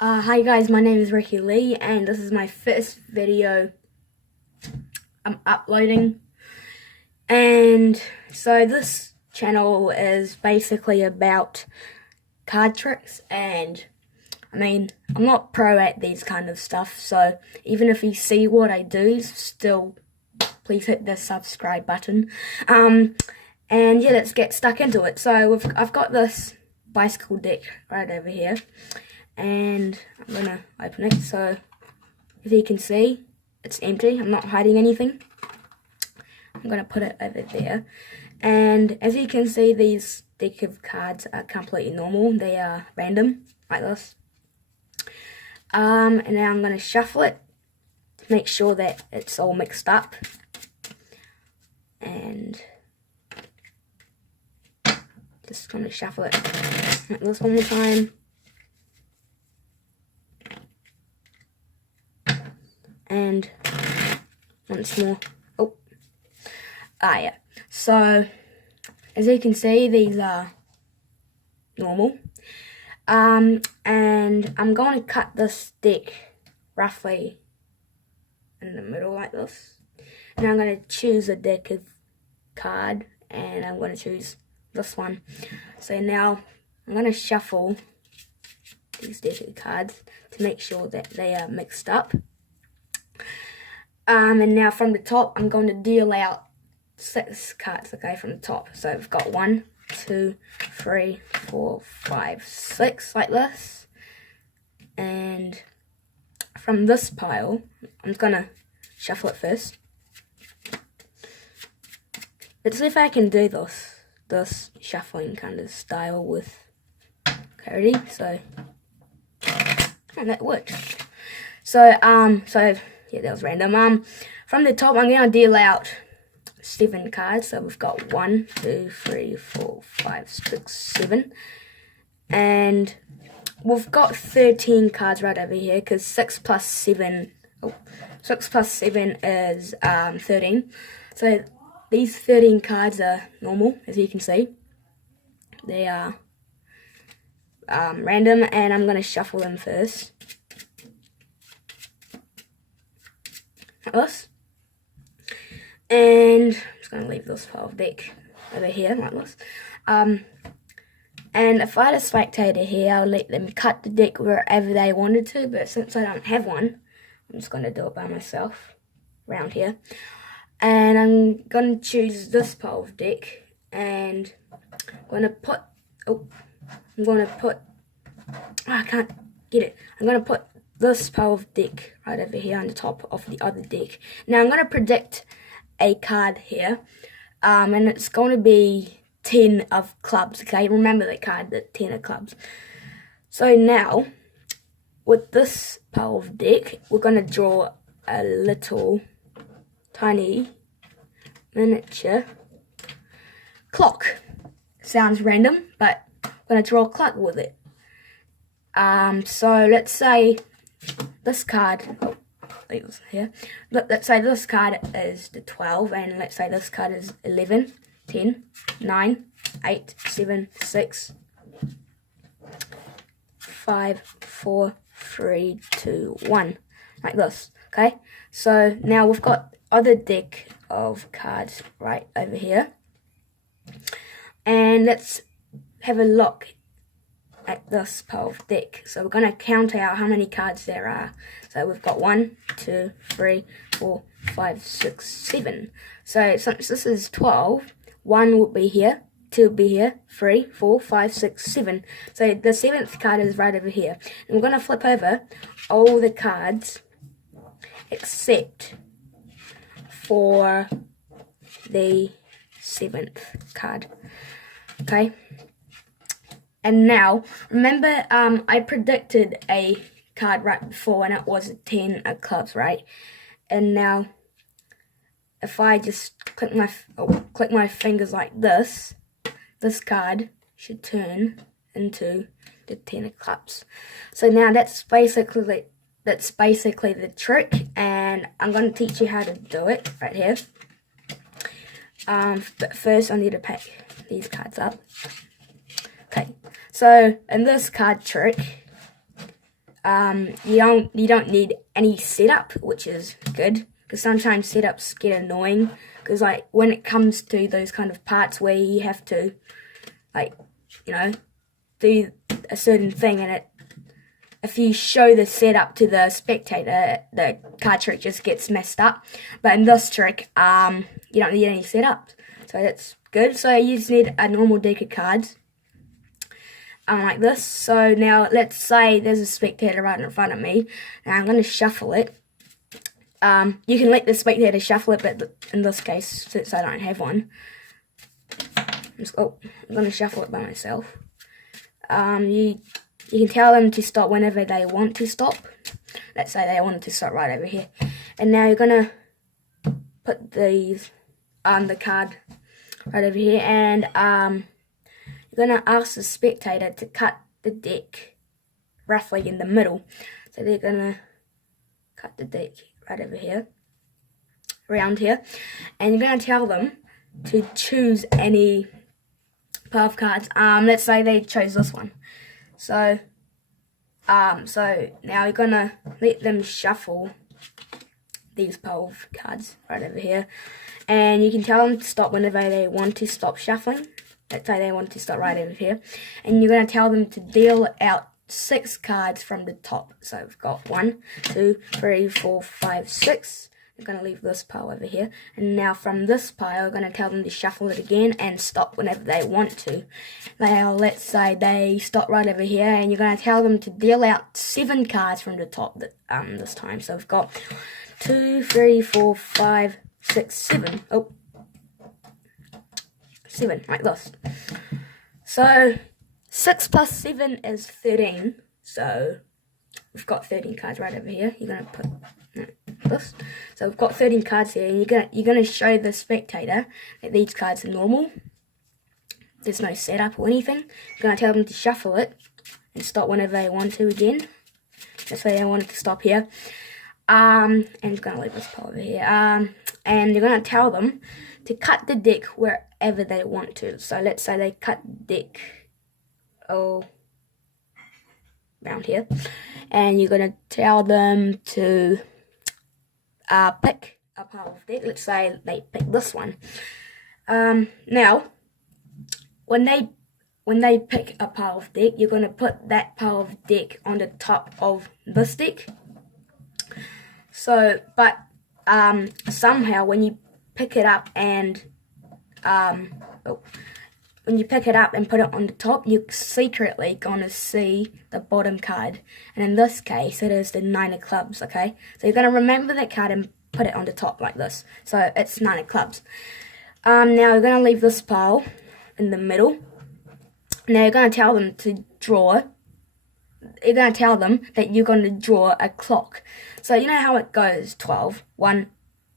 Hi guys, my name is Ricky Lee and this is my first video I'm uploading. And so this channel is basically about card tricks, and I'm not pro at these kind of stuff, so even if you see what I do, still please hit the subscribe button. And yeah, let's get stuck into it. So I've got this bicycle deck right over here, and I'm gonna open it. So if you can see, it's empty. I'm not hiding anything. I'm gonna put it over there, and as you can see, these deck of cards are completely normal. They are random like this. And now I'm gonna shuffle it to make sure that it's all mixed up, and just gonna shuffle it like this one more time. And once more. Yeah. So, as you can see, these are normal. And I'm going to cut this deck roughly in the middle like this. And I'm going to choose a deck of card, and I'm going to choose this one. So now I'm going to shuffle these deck of cards to make sure that they are mixed up. And now from the top, I'm going to deal out 6 cards, okay, from the top. So we've got 1, 2, 3, 4, 5, 6, like this. And from this pile, I'm gonna shuffle it first. Let's see if I can do this shuffling kind of style with clarity. So, and that worked. So yeah, that was random. From the top, I'm gonna deal out 7 cards. So we've got 1, 2, 3, 4, 5, 6, 7. And we've got 13 cards right over here, because 6 plus 7 is 13. So these 13 cards are normal, as you can see. They are random, and I'm going to shuffle them first. Like this. And I'm just going to leave this pile of deck over here, like this. And if I had a spectator here, I'll let them cut the deck wherever they wanted to, but since I don't have one, I'm just going to do it by myself around here. And I'm going to choose this pile of deck, and I'm going to put, I can't get it. I'm going to put this pile of deck right over here on the top of the other deck. Now I'm going to predict a card here, and it's going to be 10 of clubs, okay? Remember that card, the 10 of clubs. So now, with this pile of deck, we're going to draw a little tiny miniature clock. Sounds random, but I'm going to draw a clock with it. So let's say this card, here. Let's say this card is the 12, and let's say this card is 11, 10, 9, 8, 7, 6, 5, 4, 3, 2, 1. Like this, okay? So now we've got other deck of cards right over here. And let's have a look at this pile of deck. So we're going to count out how many cards there are. So we've got 1, 2, 3, 4, 5, 6, 7. So since this is 12, 1 will be here, 2 will be here, 3, 4, 5, 6, 7. So the 7th card is right over here. And we're going to flip over all the cards except for the 7th card. Okay? And now, remember, I predicted a card right before, and it was 10 of clubs, right? And now, if I just click my fingers like this card should turn into the 10 of clubs. So now that's basically the trick, and I'm going to teach you how to do it right here. But first I need to pack these cards up. Okay, so in this card trick, you don't need any setup, which is good, because sometimes setups get annoying, because like when it comes to those kind of parts where you have to like, you know, do a certain thing, and if you show the setup to the spectator, the card trick just gets messed up. But in this trick, you don't need any setup, so that's good. So you just need a normal deck of cards, like this. So now let's say there's a spectator right in front of me, and I'm going to shuffle it. You can let the spectator shuffle it, but in this case, since I don't have one, I'm going to shuffle it by myself. You can tell them to stop whenever they want to stop. Let's say they wanted to stop right over here. And now you're going to put these the card right over here, and you're going to ask the spectator to cut the deck roughly in the middle. So they're going to cut the deck right over here, around here, and you're going to tell them to choose any pair of cards. Let's say they chose this one. So now you're gonna let them shuffle these pair of cards right over here, and you can tell them to stop whenever they want to stop shuffling. Let's say they want to stop right over here, and you're gonna tell them to deal out 6 cards from the top. So we've got 1, 2, 3, 4, 5, 6. I'm going to leave this pile over here, and now from this pile I'm going to tell them to shuffle it again and stop whenever they want to. Now let's say they stop right over here, and you're going to tell them to deal out 7 cards from the top this time. So we've got 2, 3, 4, 5, 6, 7. Oh, 7, like this. So 6 plus 7 is 13. So we've got 13 cards right over here. You're going to put this. So we've got 13 cards here, and you're gonna show the spectator that these cards are normal. There's no setup or anything. You're gonna tell them to shuffle it and stop whenever they want to again. Let's say they wanted to stop here. And you're gonna leave this pile over here. And you're gonna tell them to cut the deck wherever they want to. So let's say they cut the deck around here, and you're gonna tell them to pick a pile of deck. Let's say they pick this one. Now, when they pick a pile of deck, you're gonna put that pile of deck on the top of this deck. So, but somehow when you pick it up and when you pick it up and put it on the top, you're secretly gonna see the bottom card, and in this case it is the 9 of clubs. Okay, so you're gonna remember that card and put it on the top like this. So it's 9 of clubs. Now you're gonna leave this pile in the middle. Now you're gonna tell them to draw. You're gonna tell them that you're gonna draw a clock. So you know how it goes: 12, 1,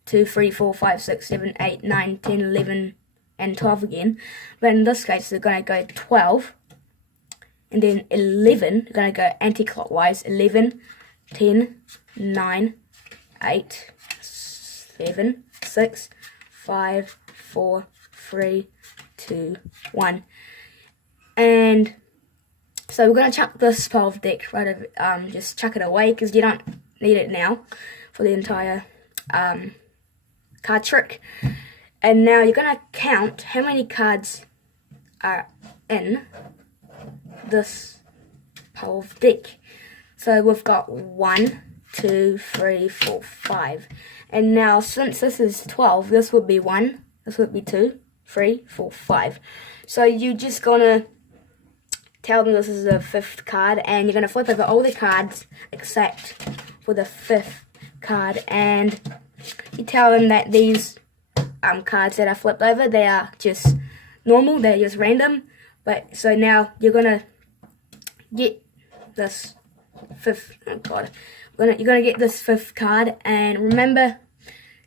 2, 3, 4, 5, 6, 7, 8, 9, 10, 11. And 12 again, but in this case they're going to go 12 and then 11. They're going to go anti-clockwise: 11, 10, 9, 8, 7, 6, 5, 4, 3, 2, 1. And so we're going to chuck this pile of deck right over, just chuck it away because you don't need it now for the entire card trick. And now you're going to count how many cards are in this pile of deck. So we've got 1, 2, 3, 4, 5. And now since this is 12, this would be 1, this would be 2, 3, 4, 5. So you're just going to tell them this is the 5th card, and you're going to flip over all the cards except for the 5th card. And you tell them that these cards that are flipped over, they are just normal, they're just random. But so now you're gonna get this 5th, you're gonna get this 5th card, and remember,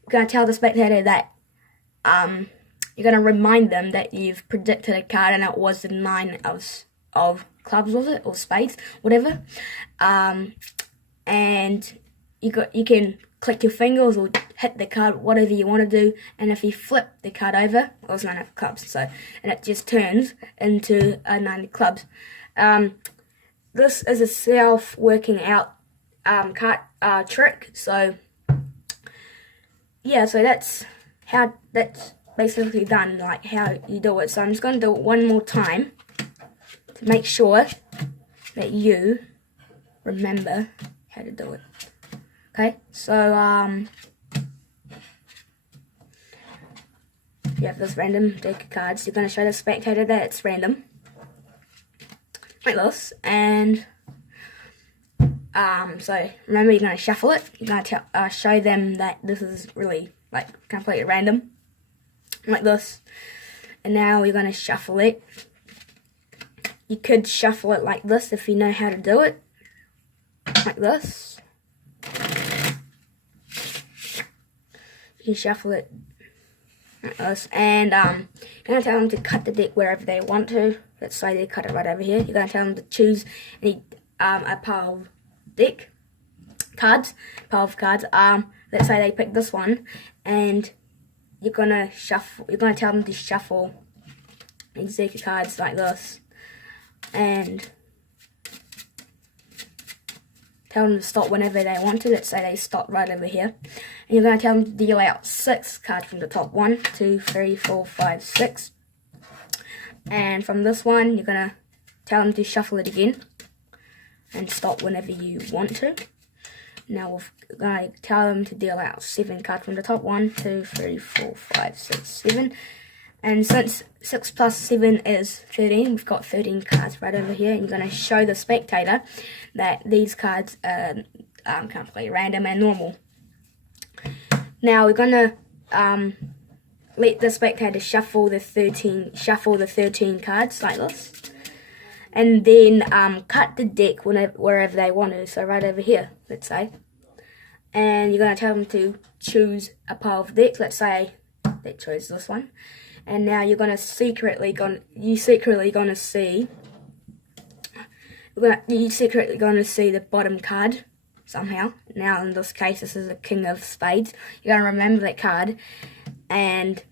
you're gonna tell the spectator that you're gonna remind them that you've predicted a card and it was the 9 of clubs, was it, or spades, whatever. And you can click your fingers or hit the card, whatever you want to do, and if you flip the card over, it was 9 of clubs, so, and it just turns into a 9 of clubs. this is a self working out card trick. So yeah, so that's basically done, like how you do it. So I'm just going to do it one more time to make sure that you remember how to do it. Okay, so you have this random deck of cards. You're going to show the spectator that it's random, like this, and so remember, you're going to shuffle it. You're going to show them that this is really like completely random, like this. And now you're going to shuffle it. You could shuffle it like this if you know how to do it, like this. You can shuffle it like this, and you're going to tell them to cut the deck wherever they want to. Let's say they cut it right over here. You're going to tell them to choose any a pile of deck cards, pile of cards. Let's say they pick this one, and you're going to shuffle. You're going to tell them to shuffle these deck of cards like this, and tell them to stop whenever they want to. Let's say they stop right over here. And you're going to tell them to deal out 6 cards from the top. 1, 2, 3, 4, 5, 6. And from this one, you're going to tell them to shuffle it again and stop whenever you want to. Now we're going to tell them to deal out 7 cards from the top. 1, 2, 3, 4, 5, 6, 7. And since 6 plus 7 is 13, we've got 13 cards right over here. And you're going to show the spectator that these cards are completely random and normal. Now we're going to let the spectator shuffle the 13 cards like this. And then cut the deck wherever they want to. So right over here, let's say. And you're going to tell them to choose a pile of decks. Let's say they chose this one. And now you're gonna secretly gonna see the bottom card somehow. Now in this case, this is a King of Spades. You're gonna remember that card and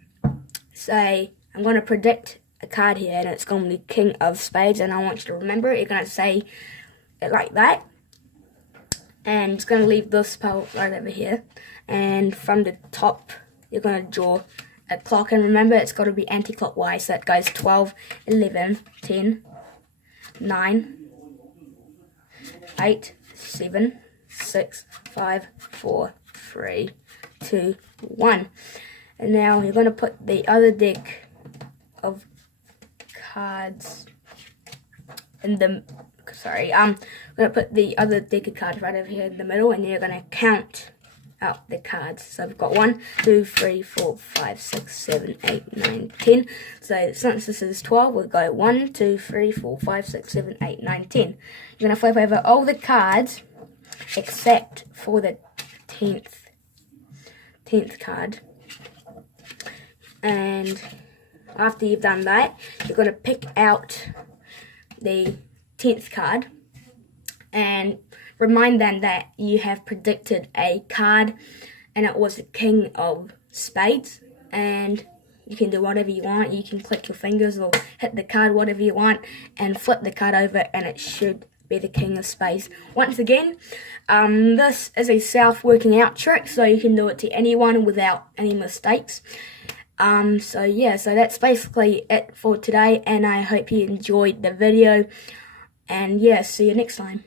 say, I'm gonna predict a card here, and it's gonna be King of Spades, and I want you to remember it. You're gonna say it like that, and it's gonna leave this pile right over here. And from the top, you're gonna draw a clock, and remember it's got to be anti-clockwise, so it goes 12, 11, 10, 9, 8, 7, 6, 5, 4, 3, 2, 1. And now you're going to put the other deck of cards in the, I'm going to put the other deck of cards right over here in the middle, and you're going to count out the cards. So we've got 1, 2, 3, 4, 5, 6, 7, 8, 9, 10. So since this is 12, we'll go 1, 2, 3, 4, 5, 6, 7, 8, 9, 10. You're going to flip over all the cards except for the 10th card. And after you've done that, you're going to pick out the 10th card and remind them that you have predicted a card and it was the King of Spades, and you can do whatever you want. You can click your fingers or hit the card, whatever you want, and flip the card over, and it should be the King of Spades. Once again, this is a self-working out trick, so you can do it to anyone without any mistakes. So yeah, so that's basically it for today, and I hope you enjoyed the video, and yeah, see you next time.